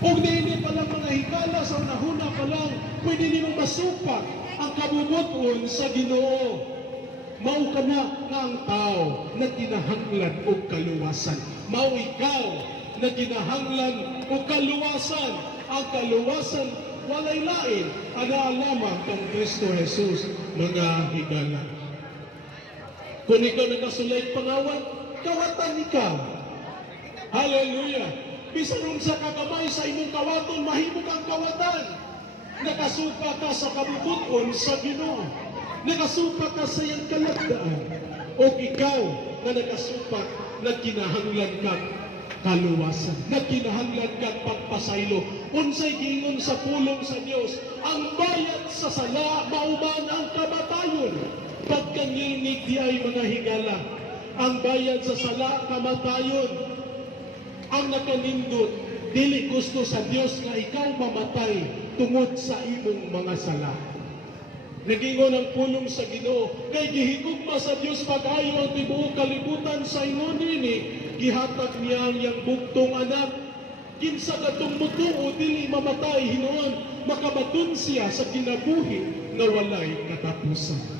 O hindi pa lang mga higala sa unahuna pa lang, pwede nimong masupat ang kabubuton sa Ginoo. Mao ka na nga ang tao na kinahanglan o kaluwasan. Mao ikaw na kinahanglan o kaluwasan. Ang kaluwasan walay lain, ana lamang kang Kristo Jesus, mga higala. Kung ikaw nagasulay pangawan, kawatan ikaw. Hallelujah! Bisan unsa ka gamay sa imong kawaton, mahimo kang kawatan. Nakasupa ka sa kabubuton sa Ginoo. Nakasupa ka sa iyang kalagdaan. O ikaw na nakasupa na kinahanglan kang kaluwasan, na kinahanglan kang pagpasaylo. Unsay giingon sa pulong sa Dios, ang bayad sa sala mauman ang kamatayon. Pagkanginig di ay mga higala, ang bayad sa sala kamatayon. Ang nakanindot, dili gusto sa Dios nga ikaw mamatay tungod sa imong mga sala. Nagingon ang pulong sa Ginoo, kay gihigugma sa Dios pag-ayo ang tibuok kalibutan sa ingon nini, gihatag niya ang bugtong anak. Kinsa katong mutuo dili mamatay hinuon, makabaton siya sa kinabuhi na walay katapusan.